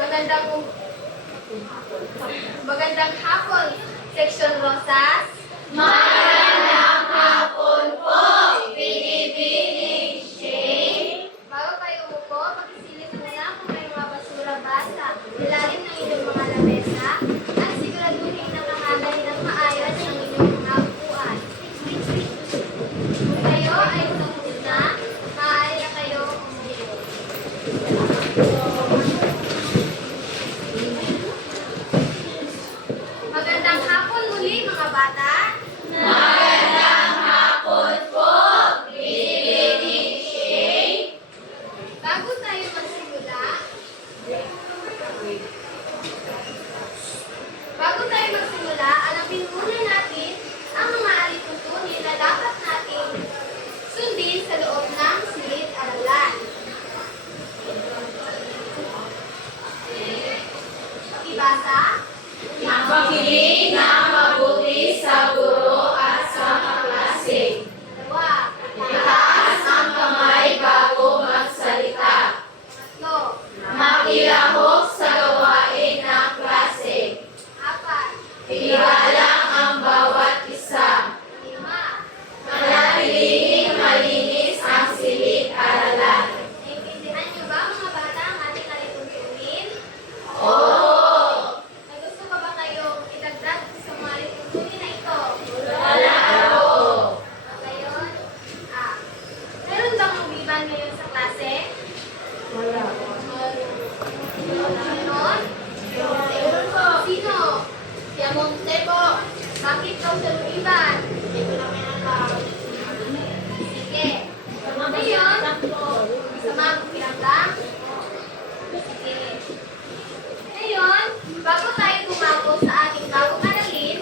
Magandang magandang hapon, Section Rosas. Magandang hapon po, Binibining Shane. Bago kayo umupo, pagsisilip muna kung may mga basura ba sa ilalim ng inyong mga lamesa at siguraduhin na nakahalay ng maayos ang inyong mga upuan. Kung kayo ay tungkol na, maaari na kayo umupo. Magandang hapon muli mga bata. Magandang hapon po, Binibining Shane. Bago tayo magsimula, alamin muna natin ang mga alituntunin na dapat natin sundin sa loob ng silid-aralan. Pakibasa. Makinig ng mabuti sa guro at sa kaklase. Dalawa. Itaas ang kamay bago magsalita. Tatlo. Makilahok sa gawain ng klase. Apat. Igalang ang bawat isa. Lima. Manatiling malinis ang silid-aralan. Naintindihan niyo ba mga bata ang ating alituntunin? Oo! Nagusto pa ba kayong idagdag sa mga alituntunin na ito? Wala ako! Ngayon, meron bang umiban ngayon sa klase? Wala. Ganon? Sino? Si Amonte po. Bakit daw siya umiban? Hindi ko naman alam. Sige. Ngayon, masama ang pinaglang? Sige. Ngayon, bago tayo gumako sa ating bagong aralin,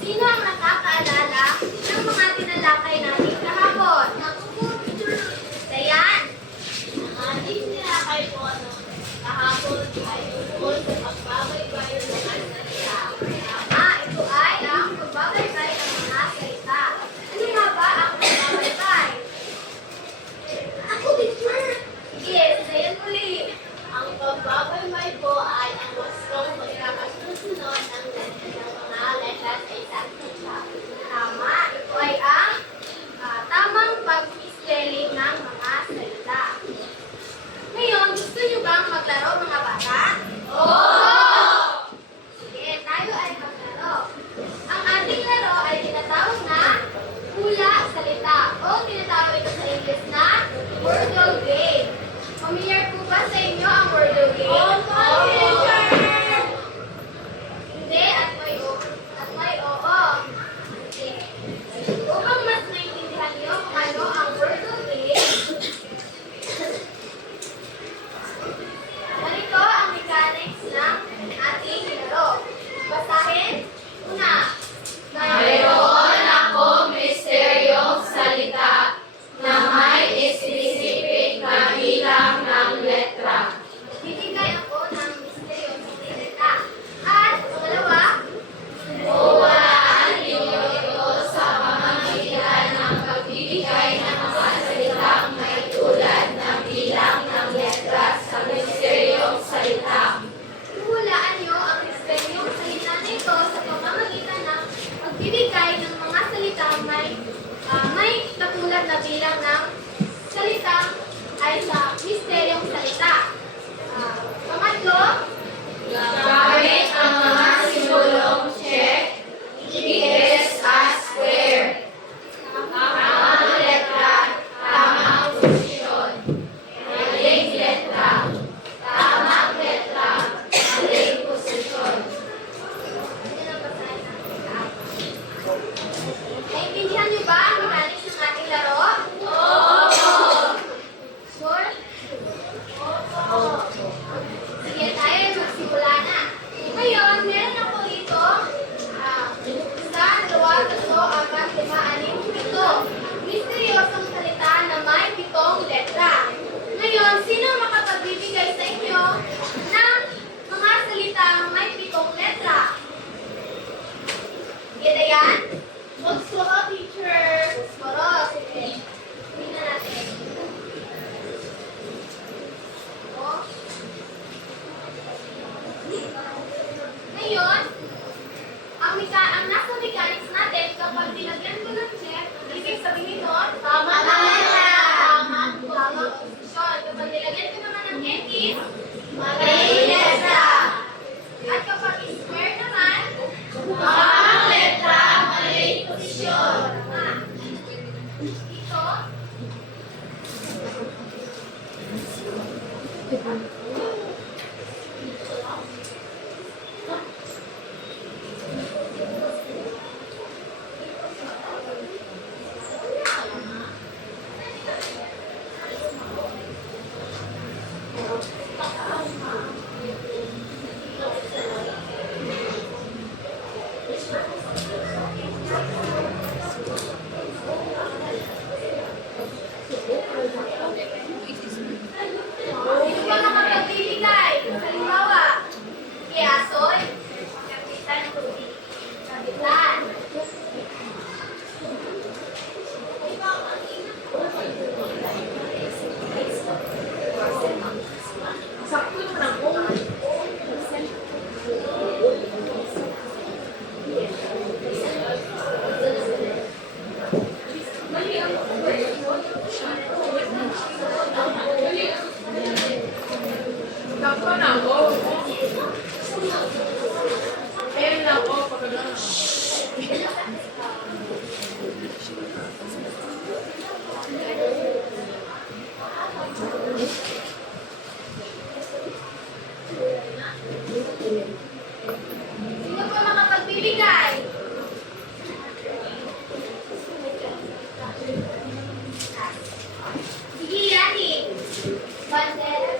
sino ang nakakaalala ng mga tinalakay natin kahapon? Dayan! Ang ating nilakay po kahapon ay tungkol sa pagbabaybayo ng salita. Ito ay ang pagbabaybay ng mga salita. Ano nga ba ang pagbabaybay? Ako, teacher! Sige, sayan muli. Ang pagbabaybay po ay ang wastong pagkakasusunod ng mga letras sa isang salita. Tama, ito ay ang tamang pag-spelling ng mga salita. Ngayon, gusto niyo bang maglaro mga bata? Sige, tayo ay maglaro. Ang ating laro ay tinatawag na hula salita o tinatawag ito sa English na Wordle Game. Familiar po ba sa inyo ang Wordle Game? Hindi at may oo. Sige. Upang mas maintindihan niyo kung ano ang Wordle Game, ganito ang mechanics ng ating laro. Basahin. Una. Mayroon akong misteryong salita na may specific na bilang ng letra. Bibigay ako ng misteryong salita. At pangalawa, Huwalaan ninyo ito sa pamamagitan ng pagbibigay ng mga salitang may tulad ng bilang ng letra sa misteryong salita. hulaan niyo ang misteryong salita nito sa pamamagitan ng pagbibigay ng mga salitang may katulad na bilang ng salita ay sa misteryong salita. Pangatlo, Gamit ang mga simbolong check, biggest as square. Tamang letra, tamang posisyon. Maling letra, tamang letra, maling posisyon. naiintindihan niyo ba ang mechanics ng ating laro? Sure? Sige, tayo ay magsimula na. Sino ba makapagbibigay? Halimbawa, kiasoy, kapitan tubig, kapitan. Sino ba makapagbibigay? Sige, Yani. Bandera.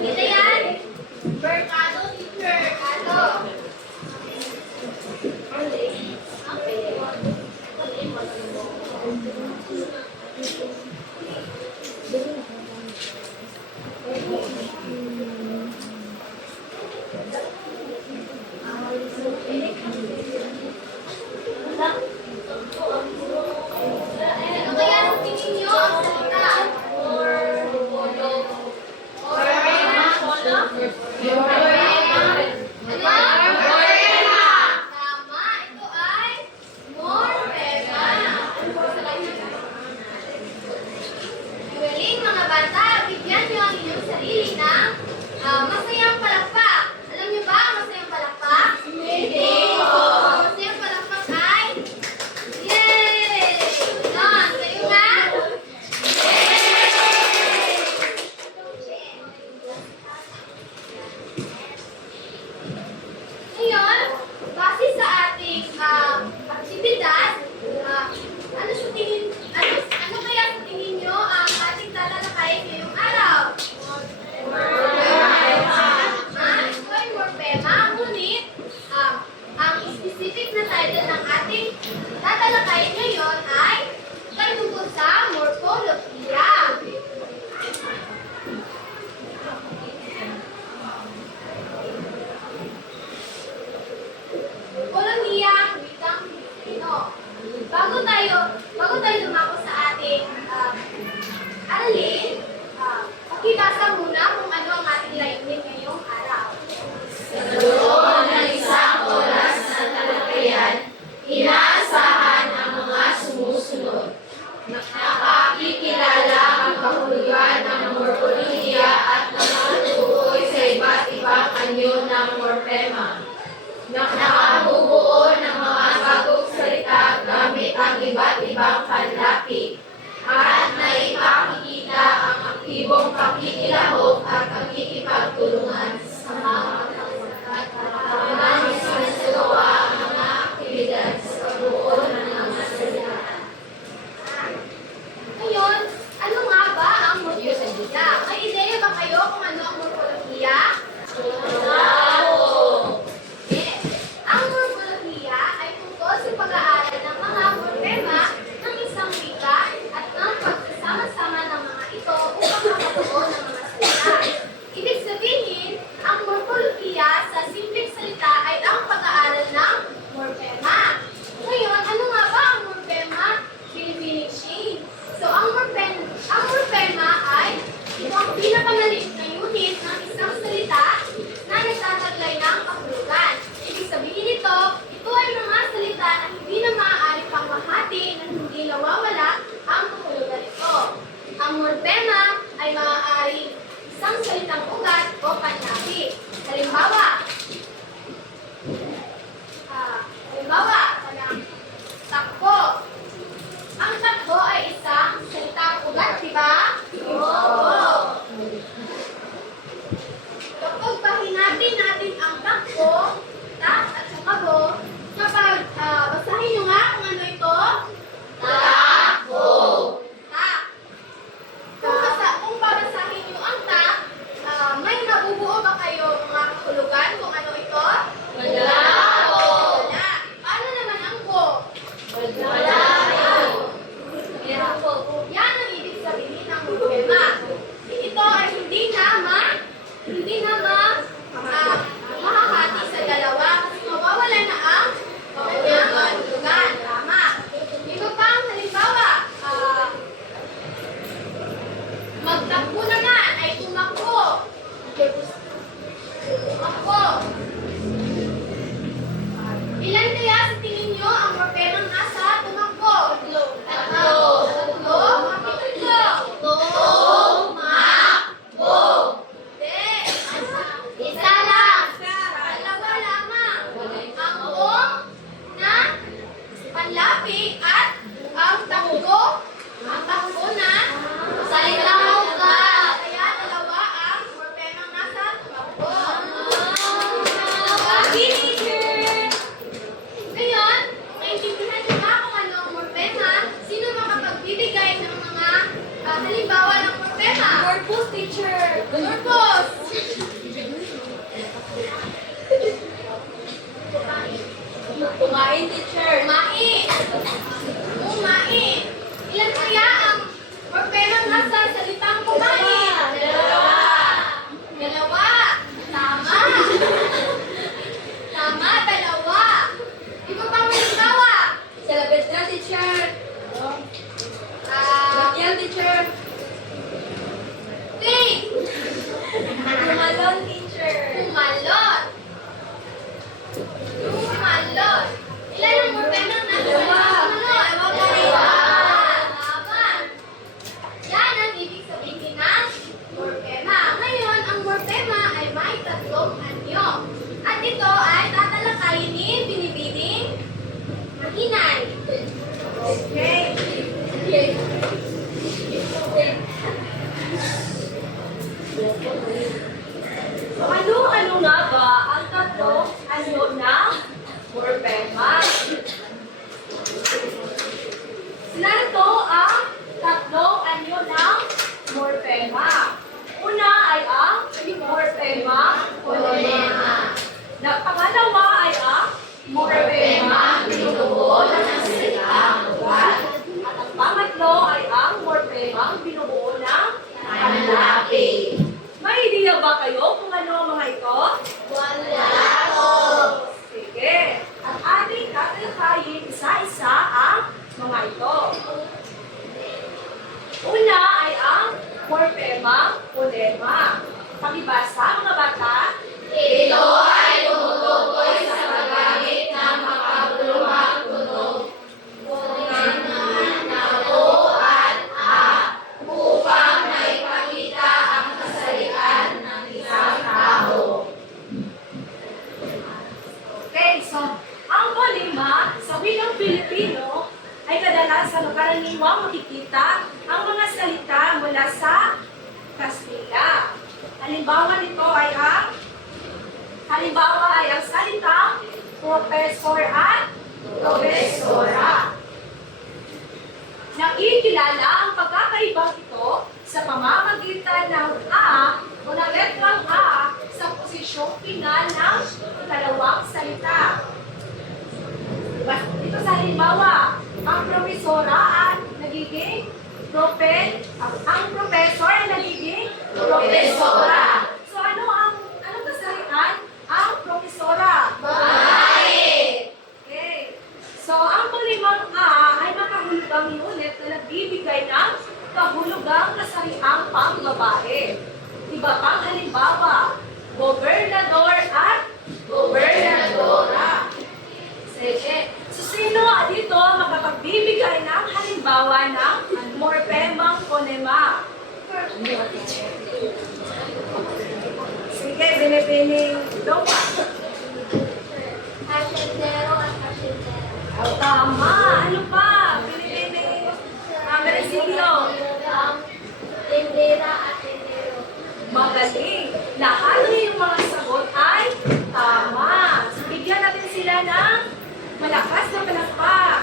Kita yan. Mercado, teacher. Ano? Ano kaya sa tingin niyo ang salita? Tama, ito ay morpema. Galing mga bata, bigyan niyo ang inyong sarili ng masayang palakpak. Alam niyo ba ang masayang palakpak? Hindi po. Masayang palakpak ay yay! Yan, kayo nga? Ngayon, base sa ating aktibidad, ano kaya sa tingin nyo ang ating tatalakayin ngayong araw? Ito ay morpema, ngunit ang specific na title ng ating tatalakayin ngayon ay tungkol sa morphologiya. Morphologiya, wikang Pilipino. Bago tayo lumako sa ating aralin, pakibasa muna kung ano ang ating layunin ngayong araw. Loob ng isang oras na talakayan, inaasahan ang mga sumusunod. Nakakikilala ang kahulugan ng morpolohiya at nakatukoy sa iba't ibang anyo ng morpema. Nakabubuo ng mga bagong salita gamit ang iba't ibang panlapi. At naipakikita ang aktibong pakikilahok at pakikipagtulungan sa mga sinasagawa ang mga aktibidad sa pagbuo ng mga salita. Ngayon, ano nga ba ang morphologiya? May ideya ba kayo kung ano ang morphologiya? Yes. Ang morphologiya ay tungkol sa pag-aaral ng mga morpema ng isang wika at ng pagsasama-sama ng mga ito upang makabuo ng mga salita. Kumain, teacher. Kumain. Kumain. Ilan kaya ang morpemang nasa salitang kumain? Dalawa. Dalawa. Tama. Tama, dalawa. Iba pang halimbawa. Sa labas na, teacher. Ah, Yan, teacher. think. Tumalon, teacher. Kumalot. Kumalot. Ilan ang morpemang nasa Dalawa. salitang kumalot? Dalawa. Tama. Yan ang ibig sabihin ng morpema. Ngayon, ang morpema ay may tatlong anyo. At ito ay tatalakayin ni Binibining Mahinay. Okay. So, ano nga ba ang tatlong anyo ng morpema? Narito ang tatlong anyo ng morpema. Una ay ang morpema fonema. Pangalawa ay ang morpema binubuo ng salitang ugat. At ang pangatlo ay ang morpema binubuo ng panlapi. May idea ba kayo kung ano ang mga ito? Wala po. Sige. At ating tatalakayin isa-isa ang mga ito. Una ay ang morpema fonema. Pakibasa, mga bata. Ito ay tumutukoy sa paggamit ng makabuluhang tunog. Na o at a upang maipakita ang kasalian ng isang tao. Okay, so ang fonema sa wilang Pilipino ay kadalasan o karaniwang makikita ang mga salita mula sa Kastila. Halimbawa ay ang salitang professor at profesora. Nakikilala ang pagkakaibang ito sa pamamagitan ng A o ng letrang A sa posisyong final ng ikalawang salita. Diba? Ito sa halimbawa, ang profesora at nagiging ang professor ay nagiging profesora. So anong kasalian? Ang profesora. Babae. Okay. So, ang panglimang A ay makahulugang unit na nagbibigay ng kahulugang kasariang pang-babae. Iba pang halimbawa, gobernador at gobernadora. Sige. So, sino dito makapagbibigay ng halimbawa ng morpemang fonema? Sige, binibining Doma. Asyendero at asyendera. Tama. Ano pa? Binibining Meresilio. Tendera at tendero. Magaling. Lahat ng yung mga sagot ay tama. So, bigyan natin sila ng malakas na palakpak.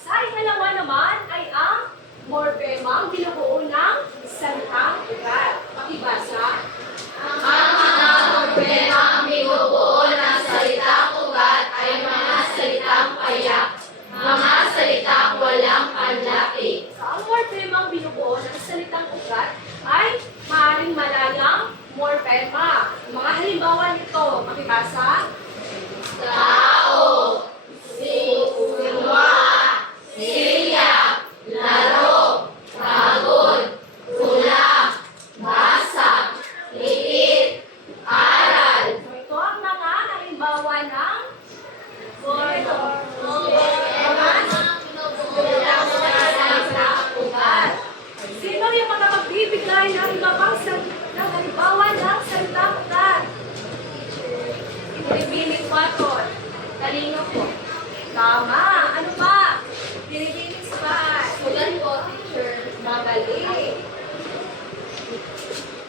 Sa ikalawa naman ay ang morpema ang binubuo ng salitang ugat. Pakibasa. Ang mga morpema ang binubuo ng salitang ugat ay mga salitang payak, mga salitang walang panlapi. So, ang morpema ang binubuo ng salitang ugat ay maaaring malayang morpema. Mga halimbawa nito, pakibasa. Tao, simwa, silya, laro, pagod, kulang, basa, liit, aral. So, ito ang mga halimbawa ng morpema. Sino yung makapagbibigay ng iba pang ng halimbawa ng salitang ugat? Binibining Waton. Talino po. Tama. Ano pa? Binibining Span. Sulat po, teacher. Magaling.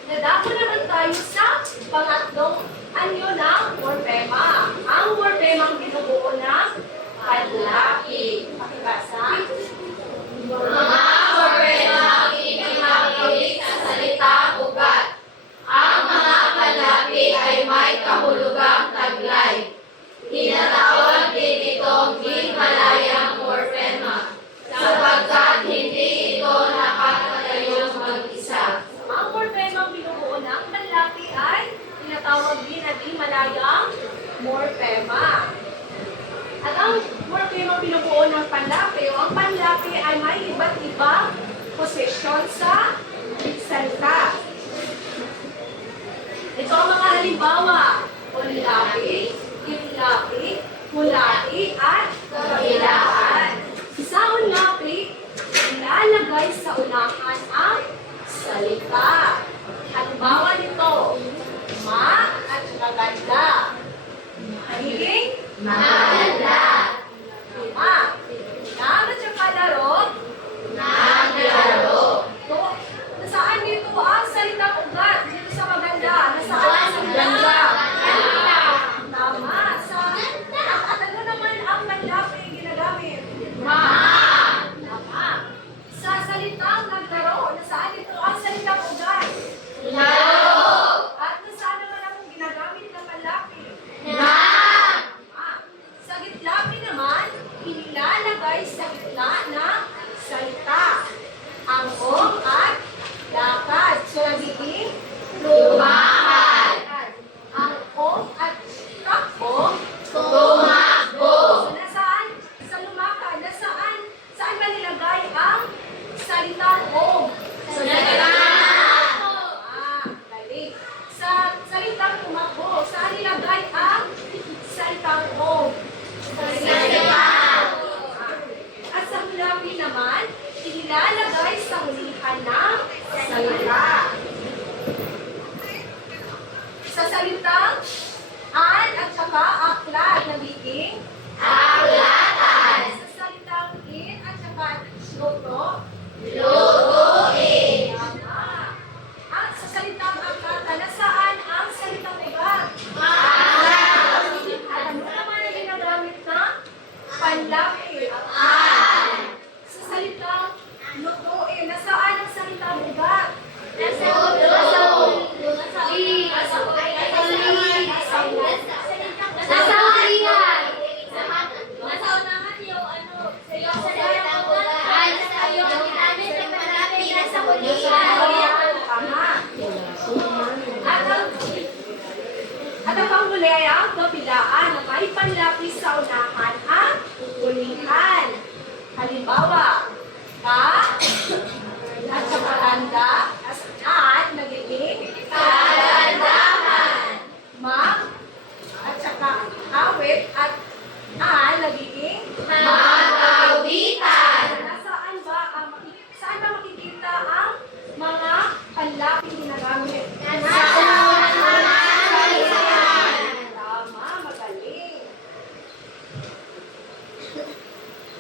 Nadako naman tayo sa pangatlong anyo ng morpema. Ang morpema ang binubuo ng panlaki. Pakibasa. Mga morpema ang ipinagawit sa salitang ugat. Ang mga panlapi ay may kahulugang himalayang morphema. At ang morphema binubuo ng panlapi o ang panlapi ay may iba't ibang posisyon sa salita. Ito ang mga halimbawa: unlapi, inlapi, mulai, at kabilaan. Sa unlapi, ilalagay sa unahan ang salita. Halimbawa nito, ma at maganda. Magiging Maganda. ma. Nang at saka laro, Naglaro. ito, nasaan dito ang salitang ugat? Dito sa maganda. Nasaan ang maganda? Tama. At ano naman ang panlapi ginagamit? Ma. Tama. Sa salitang naglaro, nasaan dito ang salitang ugat? Laro. At nasaan naman ang ginagamit ng panlapi? Na. Sa gitlapi naman, inilalagay sa gitna ng salita ang ong at lakad. So, nagiging Lumakad. ang ong at takbo. Tumakbo. So, nasaan? Sa lumakad. Saan ba nilagay ang salitang ong? Sa gitna. Galing. Sa salitang tumakbo, saan nilagay ang salitang ong? At sa hulapi naman, inilalagay sa hulihan ng salita. Sa salitang an at saka aklat, nagiging Aklatan. sa salitang in at saka luto, Lutuin. tama. At sa salitang aklatan, nasaan ang salitang ugat? Alam mo naman ang ginagamit na panlapi. Sa salitang lutuin, nasaan ang salitang ugat? Tama. At ang panghuli ay ang kabilaan na may panlapis sa unahan ang ulihan. Halimbawa, ka at saka anda, at nagiging Kalandaman. ma at saka awit at nagiging Magawitan. Saan ba makikita ang mga panlaping ginagamit? Tama, magaling.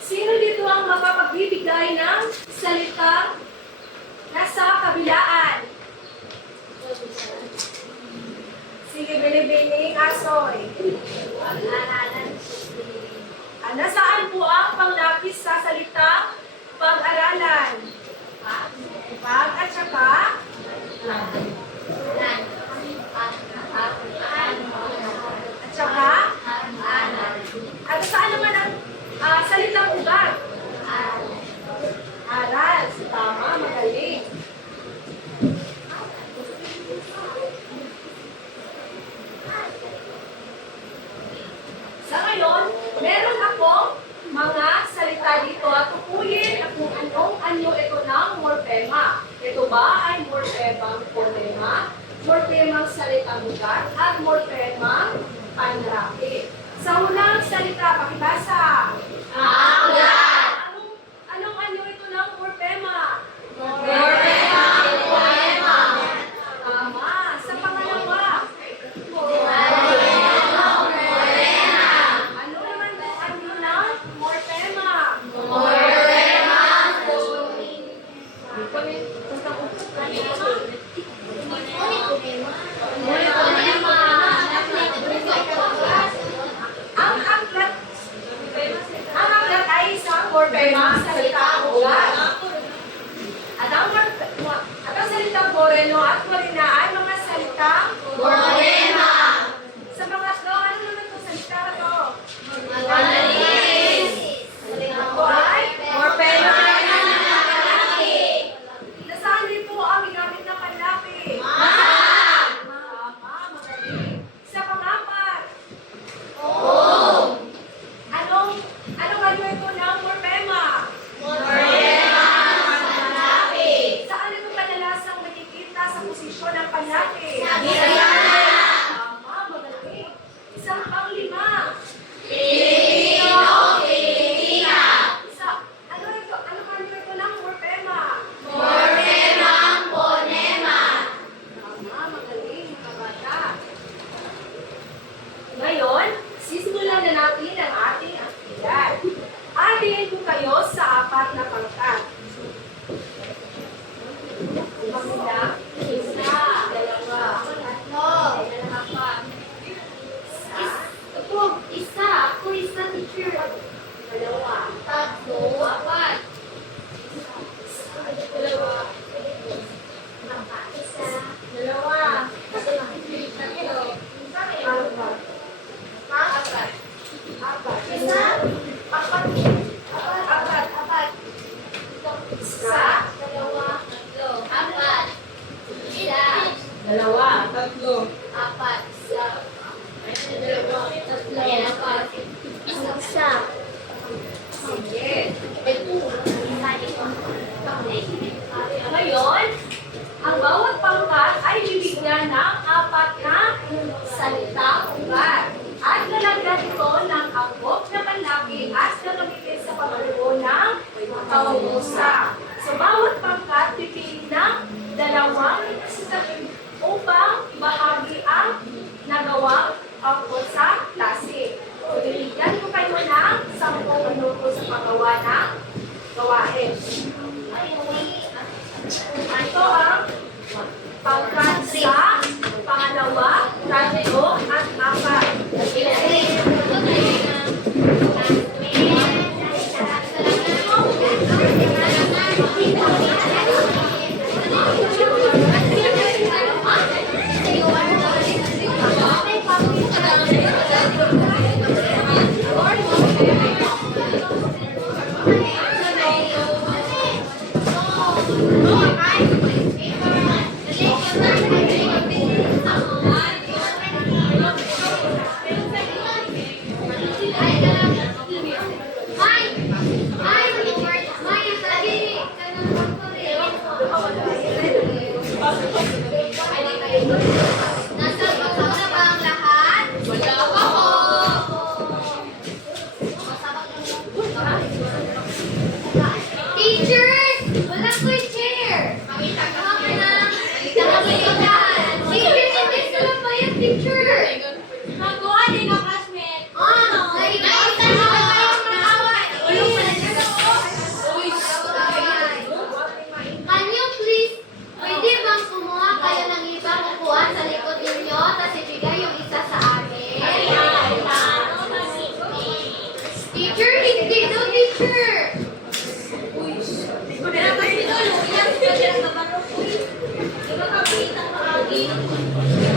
Sino dito ang makapagbibigay ng salita nasa kabilaan? Sige, binibining asoy. Nasaan po ang panglapis sa salita pag-aralan? Pag at saka at saka at saan naman ang salitang ugat? Aral. Tama, magaling. Sa ngayon, meron akong mga salita dito at tukuyin at kung anong anyo ito ng morphema. Ito ba ay morphemang phonema, morphemang salitang ugat, at morphemang panlapi? Sa unang salita, pakibasa. Aklat. Anong anyo ito ng morphema? Morphemang poema. Tama. Sa pangalawa, ano naman ang anyo ng morphema? Morphemang Ang aklat ay isang ako sa klase. So, bibigyan ko kayo ng 10 minuto sa paggawa ng gawain. Ito ang pangkat sa pangalawa, tatlo, at apat. Nasa pagkaw na ba ang lahat? Wala pa po. Teachers! Wala po yung chair. Teachers, hindi sila pa yung teacher. Magawa din ang classmate. Nakikita na ba yung makaway? Can you please, pwede bang kumuha kayo ng ibang upuan sa likod ninyo, tapos ibigay yung isa sa amin? Teacher, hindi daw teacher.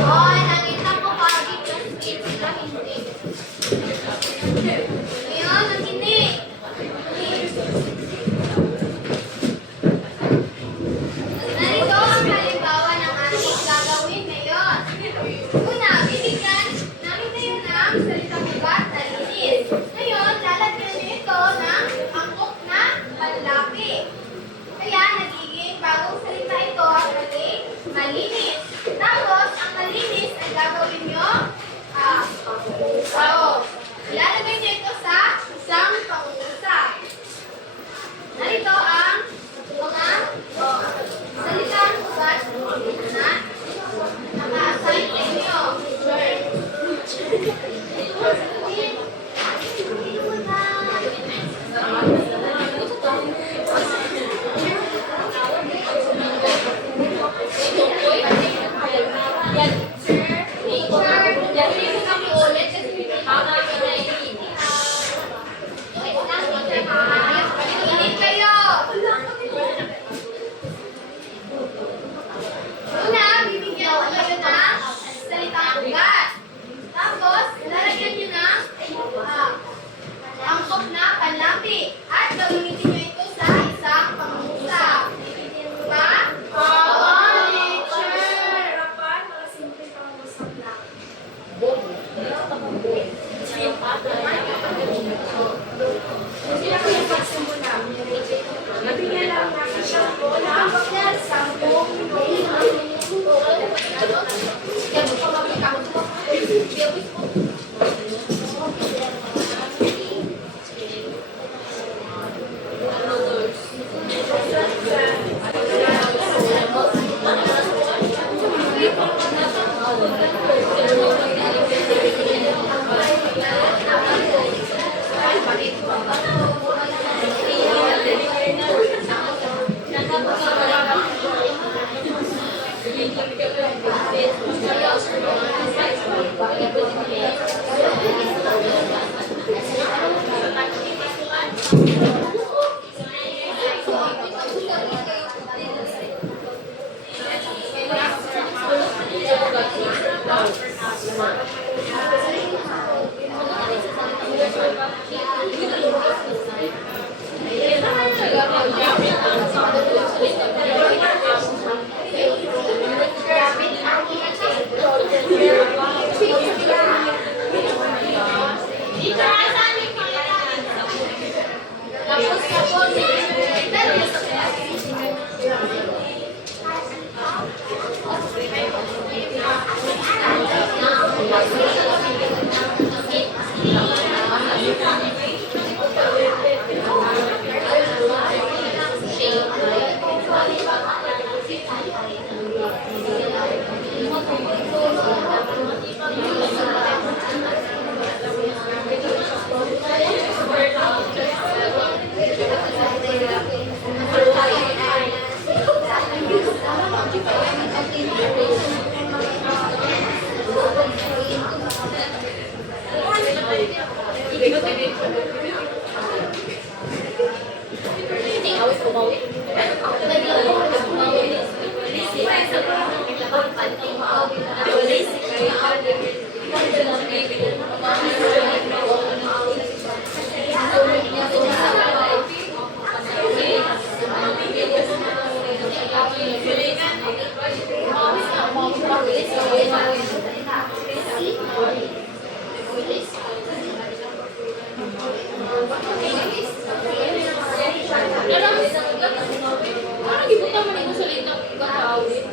Hoy, nakita ko pagi just kids sila hindi. Ngayon, nakinig. Narito ang halimbawa ng ating gagawin ngayon. Una, bibigyan namin kayo ng salitang ugat na linis. Ngayon, lalagyan niyo ito ng angkop na panlapi. Kaya nagiging bagong salita ito ang naging malinis. Tapos, ang malinis ay gagawin nyo, pangusap. Ilalagay nyo ito sa isang pangusap. Narito ang mga salitang ugat na naka-assign sa inyo. Init kayo! Una, bibigyan ko kayo ng salitang ugat. Tapos, lalagyan nyo ng angkop na panlapi. At gagamitin nyo ito sa isang pangusap. Diba? Oo, teacher! Harapan, mga simple pangusap lang. Sila ko yung pagsimula. Nabigyan lang natin siya po ng 10 minuto. Parang gibutan man ito sa litang kakawin.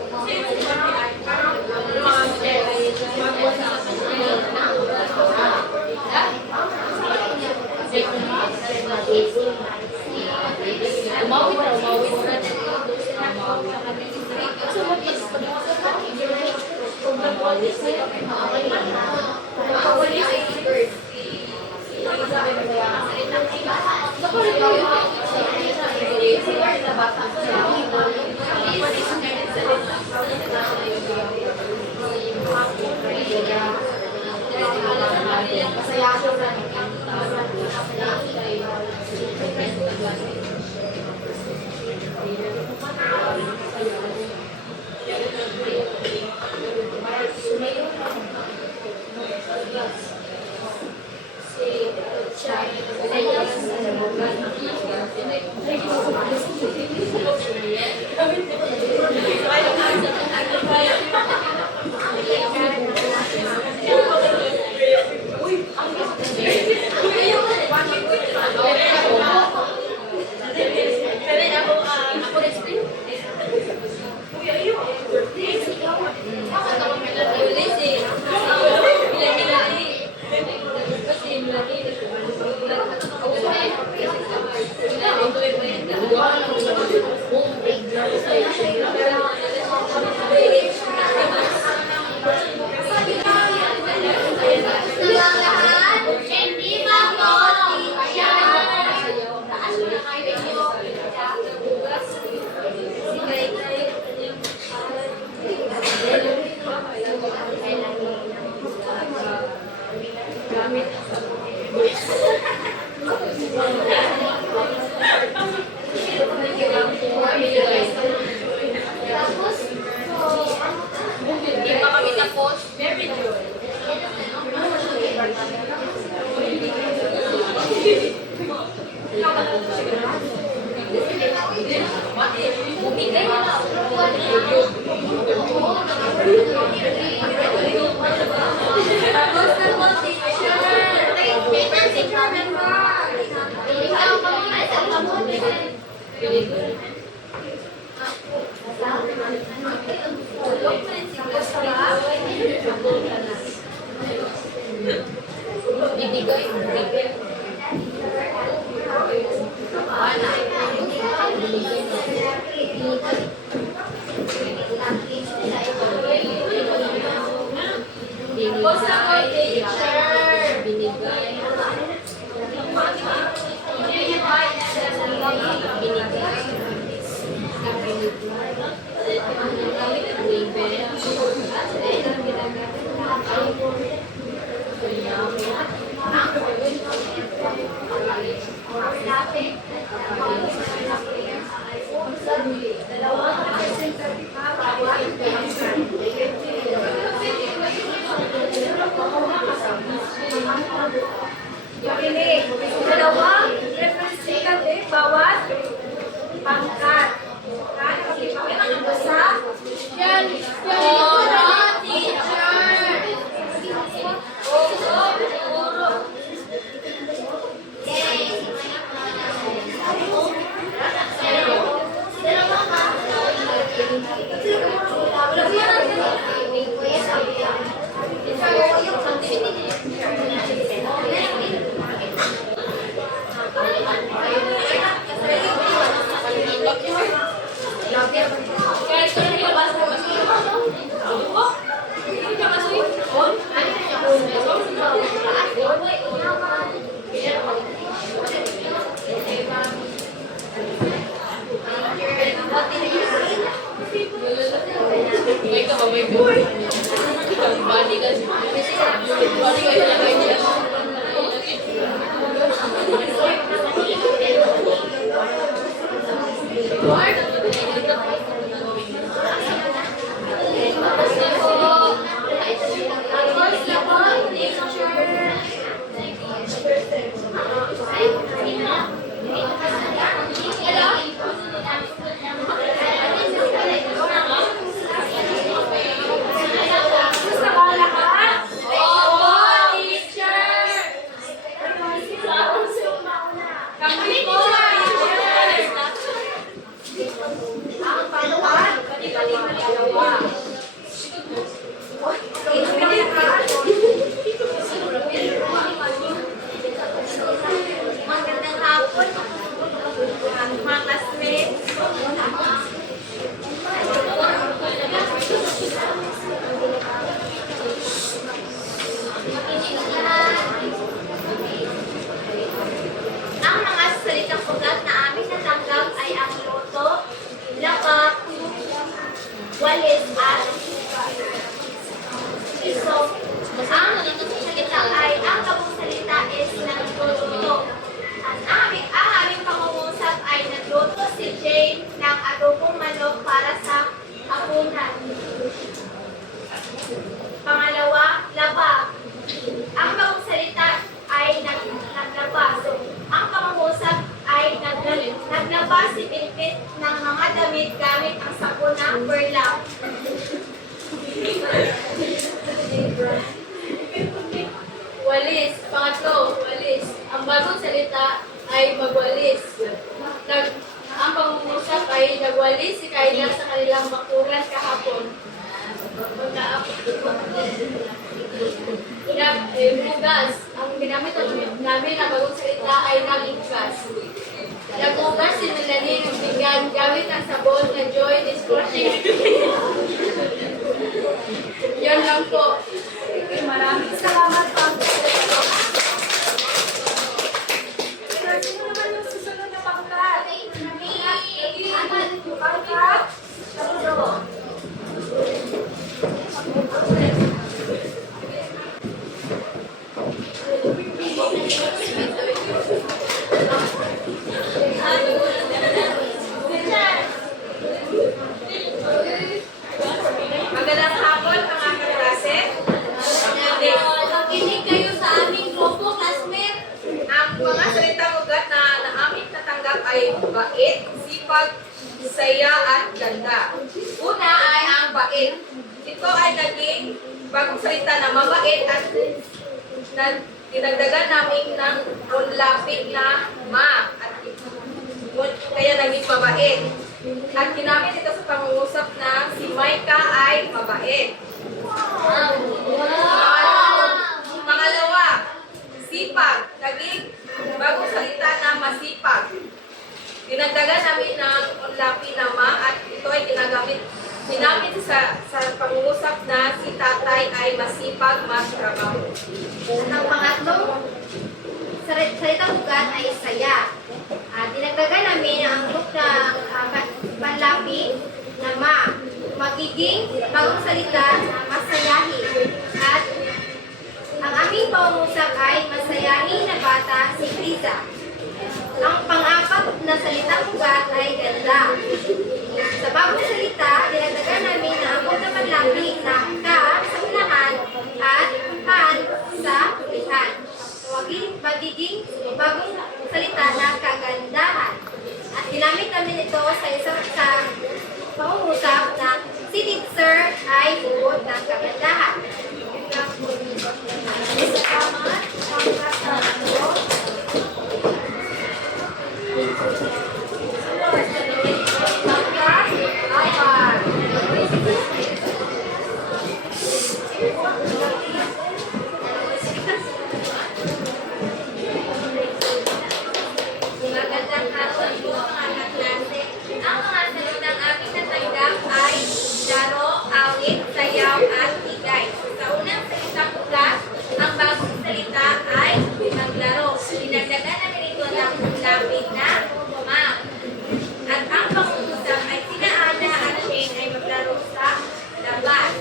Umawit na, umawit na. Dalawang representative bawat pangkat. Nakikipakita ng basa. Tapos, una, burlap. Walis. Pangatlo, walis. Ang bagong salita ay magwalis. Ang pangungusap ay nagwalis si Kayla sa kanilang bakuran kahapon. Bugas. Ang ginamit namin na bagong salita ay nagbugas. Nagbugas si Melanie ng pinggan gamit ang sabon na Joy Dishwashing. Yan lang po. Maraming salamat po. Sino naman yung susunod na pangkat? Pangkat? Tatlo. Magandang hapon mga kaklase. Makinig kayo sa aming grupo, classmate. Ang mga salitang ugat na aming natanggap ay bait, sipag, saya at ganda. Una ay ang bait. Ito ay naging bagong salita na mabait at dinagdagan namin ng unlapit na ma at kaya naging mabait. At ginamit ito sa pangungusap na si Micah ay mabait. Pangalawa, sipag. Naging bagong salita na masipag. Dinagdagan namin ng unlapi na ma at ito ay ginamit sa pangungusap na si tatay ay masipag magtrabaho. Ang pangatlong salitang ugat ay saya. Dinagdagan namin ang hook na panlapi na ma. Magiging bagong salita na masayahin. At ang aming pangungusap ay masayahin na bata si Liza. Ang pang-apat na salitang ugat ay ganda. Sa bagong salita, dinagdagan namin na ang hook na panlapi na ka sa unahan at han sa hulihan. Magiging bagong salita na kagandahan. At ginamit namin ito sa isang pangungusap na si teacher ay bukod ng kagandahan. Magandang hapon po mga kaklase. Ang mga salitang aming natanggap ay laro, awit, sayaw at higay. Sa unang salitang ugat, ang bagong salita ay naglaro. Dinagdagan namin ito ng lapit na ma. At ang pangungusap ay sina Ana at Shane ay maglaro sa labas.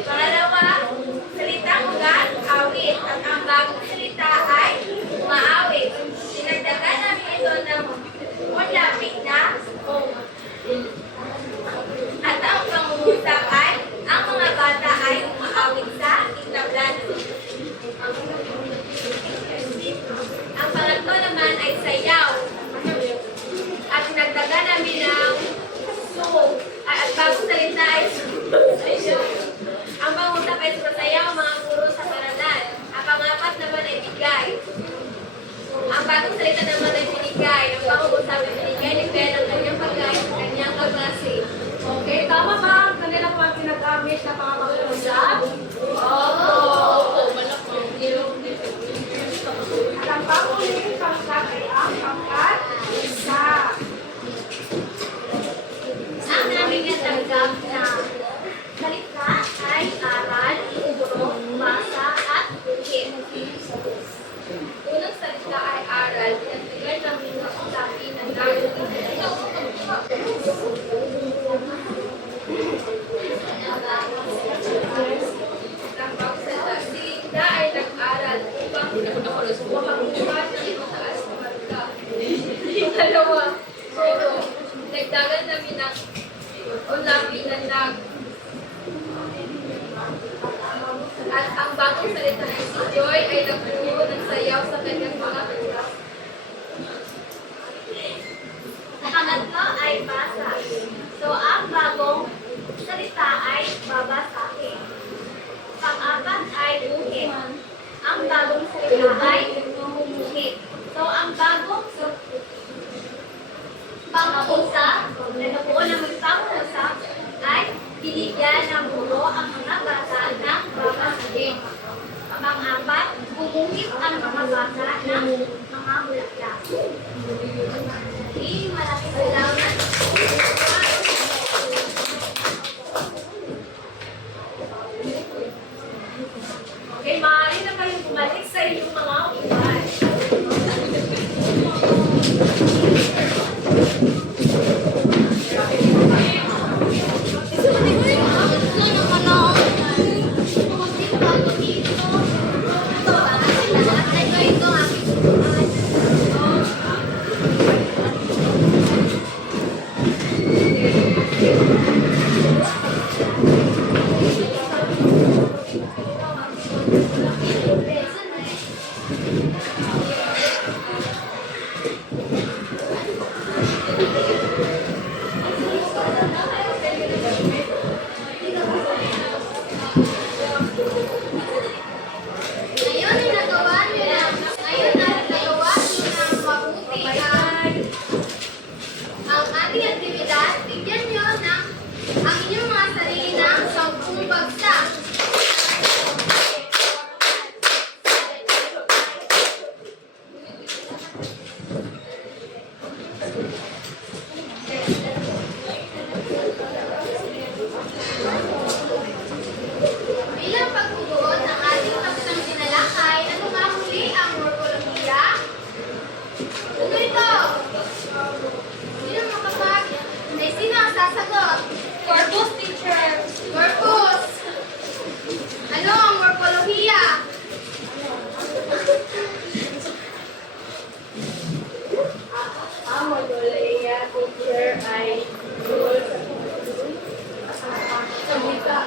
Pangalawa, salitang ugat, awit. At ang bagong salita ay maawit. Dinagdagan namin ito ng lapit na home. At ang pangungusap ay ang mga bata ay umaawit sa tablan. Ang pangatlo naman ay sayaw. At dinagdagan namin ng at bagong salita ay sayaw. Ang pangungusap ay sumasayaw ang mga guro sa paaralan. Ang pangapat naman ay bigay. Ang bagong salita naman ay binigay. Ang pangungusap ay binigay ni Ben ang kanyang pagkain sa kanyang kaklase. Okay, tama ba ang kanila po ang ginagamit na pangangusap? Oo. At ang panguling pangkat ay ang pangkat isa. Ang aming natanggap na salita ay aral, libro, basa at buhit. Unang salita ay aral. Dinagdagan namin ng ulapi ng gagawin. Ang bagong salita, si Linda ay nag-aral upang makakuha ng mataas na marka. Dalawa, guro. Dinagdagan namin ng ulapi ng nag. At ang bagong salita ay si Joy ay nagturo ng sayaw sa kanyang mga kaklase. Ang pangatlo ay basa. So, ang bagong salita ay babasahin. Pang-apat ay guhit. Ang bagong salita ay gumuhit. So, ang bagong pang-usap, ano po naman pang-usap, ay binigyan ng guro ang mga bata ng babasahin. Pang-apat, gumuhit ang mga bata ng mga bulaklak. Maraming salamat. Okay, maaari na kayong bumalik sa inyong mga upuan. Ngayon na nagawa niyo ng mabuti ang ating aktibidad. Bigyan niyo ng ang inyong mga sarili ng 10 bagsak. Bilang pagbubuod ng ating taksang tinalakay, ano nga muli ang morpolohiya? Ano ito? Sino makapag? Sino ang sasagot? Corpus, teacher. Corpus. Ano ang morpolohiya? Ang morpolohiya, teacher, ay sa wika.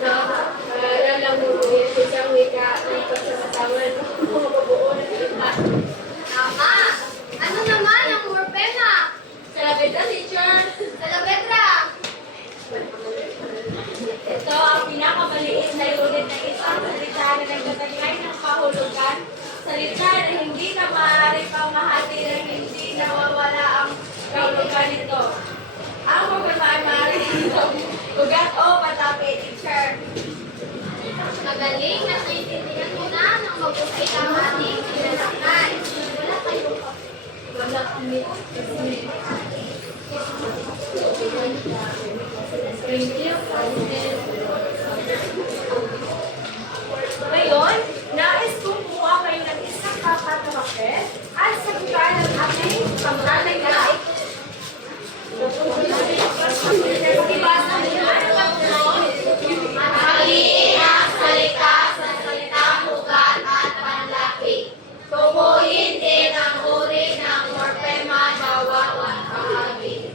Para lang muluhin sa isang wika ng pagsasama ng mga babuo ng wika. Tama. Ano naman ang morpema? Sa labita, teacher. Sa labetra. Ito ang pinakamaliit na unit ng isang salita na nagtataglay ng kahulugan. Salita na hindi na maaari pang mahati na hindi nawawala ang kahulugan nito. Ang problema ay maaari dito. Ugat o patapi, teacher. Magaling at naiintindihan mo na ng mabuti ang ating tinalakay. Wala kayo. Ngayon, nais kong kumuha kayo ng isang kapat na papel at sagutan ang ating pagtatay na ibasa niyo ang tatlo. Maliit ang salita sa salitang ugat at panlaki. Tumuhin din ang uri ng morpema bawat bahagi.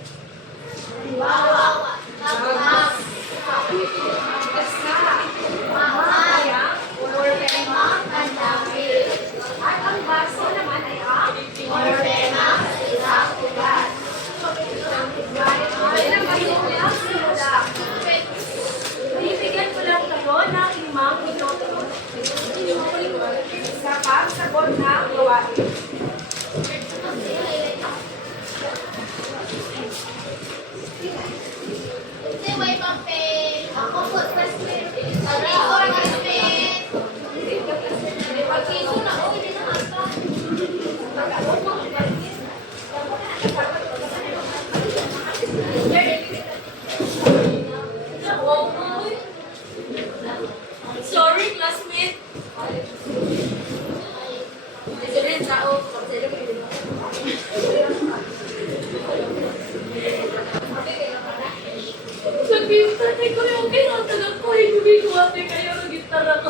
Bawat mas Basta, mamaya, morpema panlaki. at ang baso naman ay ang Morpema sa isang ugat. ay lang kayo ang simula. Bibigyan ko lang kayo ng 5 minuto sa pagsagot ng gawain. Kasi may papel. Ako po, classmate. Aray ko, classmate. Pag-iso na ako, hindi na hasta. Sorry, classmate. Ito rin tao. Sabi yung tatay ko yung kinatagal ko, hindi ko ate kayo ng gitara ko.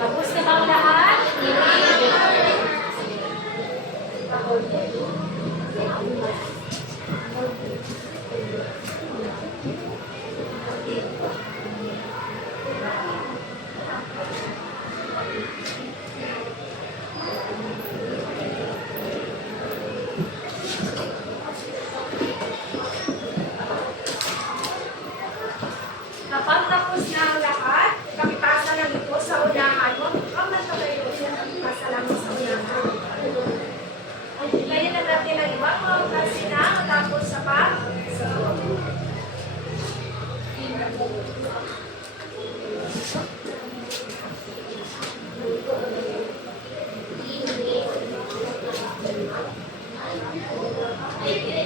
Tapos na bang lahat? Kapag tapos na ang lahat, kapitasan na ito sa unahan mo. Ang nagkakayo siya, kapitasan mo sa unahan. Ngayon na natin ang ibang mga klase na matapos sa pa. Thank you.